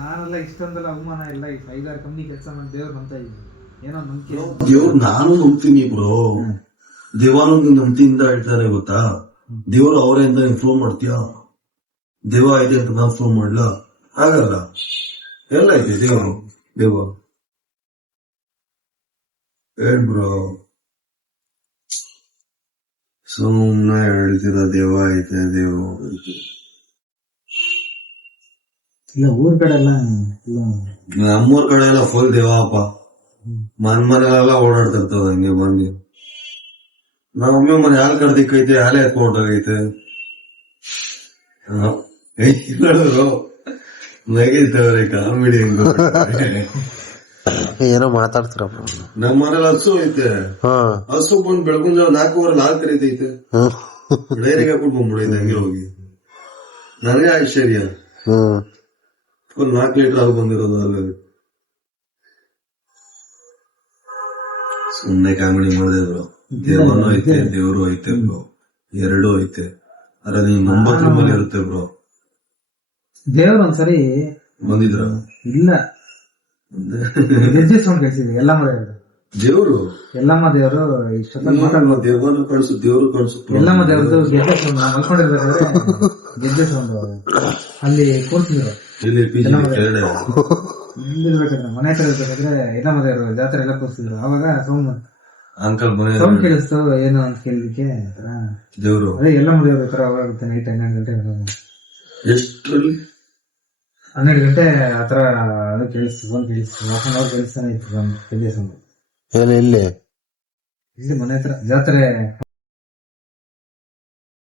ನಾನೆಲ್ಲ ಇಷ್ಟೊಂದೆಲ್ಲ ಅವಮಾನ ಇಲ್ಲ. ಈ 5-6 ಕಂಪ್ನಿ ಕೆಲಸ ಮಾಡಿ ದೇವ್ರು ನಂಬ್ತಾ ಇದ್ದೀನಿ. ಏನೋ ನಂಬಿಕೆ. ದೇವ್ರು ನಾನು ನಂಬ್ತೀನಿ ಬ್ರೋ. ದೇವಾನಂದ ನಂಬ್ತಿಯಿಂದ ಹೇಳ್ತಾರೆ ಗೊತ್ತಾ. ದೇವ್ರು ಅವರೇ ಅಂತ ನೀನ್ ಫೋನ್ ಮಾಡ್ತೀಯಾ? ದೇವ ಐತೆ ಅಂತ ನಾನ್ ಫೋನ್ ಮಾಡ್ಲಾ? ಆಗಲ್ಲ. ಎಲ್ಲ ಐತೆ ದೇವರು. ದೇವ ಹೇಳ್ ಬ್ರೋ. ಸುಮ್ನೆ ಹೇಳ್ತೀರ ದೇವ ಐತೆ ದೇವ ಐತೆ. ಇಲ್ಲ ಊರ್ ಕಡೆ ಎಲ್ಲ ನಮ್ಮೂರ್ ಕಡೆ ಎಲ್ಲ ಫುಲ್ ದೇವಪ್ಪ. ಮನೆಲ್ಲ ಓಡಾಡ್ತಿರ್ತದ ಹಂಗೆ ಬಂದು. ನಮ್ಮಮ್ಮಿ ಮನೆ ಹಾಲು ಕರ್ದಿಕ್ಕೈತೆ, ಹಾಲೆ ಎತ್ಕೊಂಡೋಗೈತೆ. ನೋಡಿದ್ರು ನಗಿತವ್ರೆ ಕಾಮಿಡಿ. ಏನೋ ಮಾತಾಡ್ತಾರಪ್ಪ. ನಮ್ಮ ಮನೇಲಿ ಹಸು ಐತೆ. ಹಸು ಬಂದ್ ಬೆಳಗುಂಜ 4:15 ಹಾಲು ಕರೀತೈತೆ. ಡೈರಿಗೆ ಹಾಕೊಂಡು ಬಂದ್ಬಿಡೈತೆ ಹಂಗೆ ಹೋಗಿ. ನನಗೆ ಆಶ್ಚರ್ಯ. 4 ಲೀಟರ್ ಹಾಲು ಬಂದಿರೋದು ಹಾಲು. ಸುಮ್ನೆ ಕಾಮಿಡಿ ಮಾಡಿದೆ ಬ್ರೋ. ದೇವನು ಐತೆ, ದೇವರು ಐತೆ ಬ್ರೋ. ಎರಡೂ ಐತೆ. ಅರೆ ನೀನ್ 9 ಮೇಲೆ ಇರುತ್ತೆ ಬ್ರೋ. ದೇವ್ರು ಒಂದ್ಸರಿ ಬಂದಿದ್ರ? ಇಲ್ಲ ಗೆಜ್ಜೆ ಸೌಂಡ್ ಕೇಳಿಸಿದ್ವಿ. ಎಲ್ಲಮ್ಮ ದೇವ್ರು ಎಲ್ಲಮ್ಮ ದೇವರು ಇಷ್ಟೊತ್ತ ದೇವನು ಕಳ್ಸು, ದೇವ್ರು ಕಳ್ಸು. ಎಲ್ಲಮ್ಮ ದೇವ್ರದ್ದು ಗೆಜ್ಜೆ ಸೌಂಡ್. ನಾವು ಮಲ್ಕೊಂಡಿರ್ಬೇಕಾದ್ರೆ ಗೆಜ್ಜೆ ಸೌಂಡ್ ಅಲ್ಲಿ ಕೂರ್ತಿದ್ರು. ಇಲ್ಲಿ ಇಲ್ಲಿರ್ಬೇಕಾದ್ರೆ ಮನೆ ಹತ್ರ ಇರ್ಬೇಕಾದ್ರೆ ಎಲ್ಲಮ್ಮ ದೇವರು ಜಾತ್ರೆ ಎಲ್ಲ ಕೂರ್ತಿದ್ರು. ಅವಾಗ ಸೌಂಡ್ ಅಂಕಲ್ ಸೌಂಡ್ ಕೇಳಿಸ್ತು. ಏನು ಅಂತ ಕೇಳಿದಕ್ಕೆ ದೇವ್ರು ಅದೇ ಎಲ್ಲಮ್ಮ ದೇವ್ರ ತರ ಹೋಗುತ್ತೆ. ನೈಟ್ 12 ಗಂಟೆ ಎಷ್ಟ್ರಲ್ಲಿ 12 ಗಂಟೆ ಆತರ ಅದು ಕೇಳಿಸ್ತು. ಸೌಂಡ್ ಕೇಳಿಸ್ತು. 1 hour ಕೇಳಿಸ್ತಾನೆ ಇತ್ತು ಗೆಜ್ಜೆ ಸೌಂಡ್. ಇಲ್ಲಿ ಇಲ್ಲಿ ಮನೆ ಹತ್ರ ಜಾತ್ರೆ